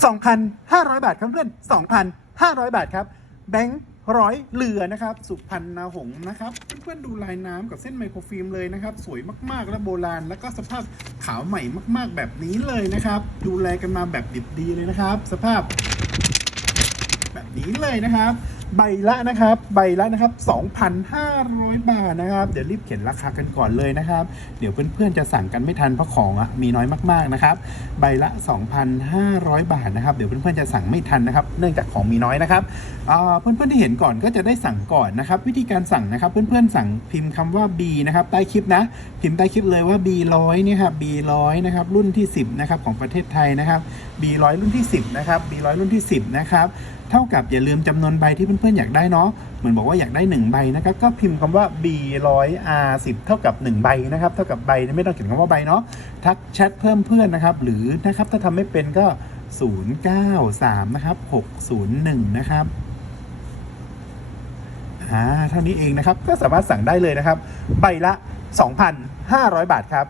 2,500 บาทครับเพื่อน 2,500 บาทครับ แบงค์ร้อยเรือนะครับสุพรรณหงนะครับ เพื่อนๆดูลายน้ำกับเส้นไมโครฟิล์มเลยนะครับ สวยมากๆและโบราณ แล้วก็สภาพขาวใหม่มาก ๆ แบบนี้เลยนะครับ ดูแลกันมาแบบดิบดีเลยนะครับ สภาพ แบบนี้เลยนะครับ ใบละนะครับ ใบละนะครับ 2,500 บาทนะครับ เดี๋ยวรีบเขียนราคากันก่อนเลยนะครับ เดี๋ยวเพื่อนๆจะสั่งกันไม่ทันเพราะของอะมีน้อยมากๆนะครับ ใบละ 2,500 บาทนะครับ เดี๋ยวเพื่อนๆจะสั่งไม่ทันนะครับ เนื่องจากของมีน้อยนะครับเพื่อนๆที่เห็นก่อนก็จะได้สั่งก่อนนะครับ วิธีการสั่งนะครับ เพื่อนๆสั่งพิมพ์คำว่า B นะครับใต้คลิปนะ พิมพ์ใต้คลิปเลยว่า B ร้อยเนี่ยครับ B ร้อยนะครับรุ่นที่ 10นะครับของประเทศไทยนะครับ B ร้อยรุ่นที่ 10นะครับ B ร้อยรุ่นที่ 10นะครับ เท่ากับอย่าลืมจำนวนใบที่เพื่อนๆอยากได้เนาะเหมือนบอกว่าอยากได้ 1 ใบนะครับก็พิมพ์คำว่า B 100 R 10เท่ากับ 1 ใบนะครับเท่ากับใบไม่ต้องเขียนคำว่าใบเนาะทักแชทเพิ่มเพื่อนนะครับหรือนะครับถ้าทำไม่เป็นก็ 093นะครับ601นะครับอ่าเท่านี้เองนะครับก็สามารถสั่งได้เลยนะครับ ใบละ 2,500 บาทครับ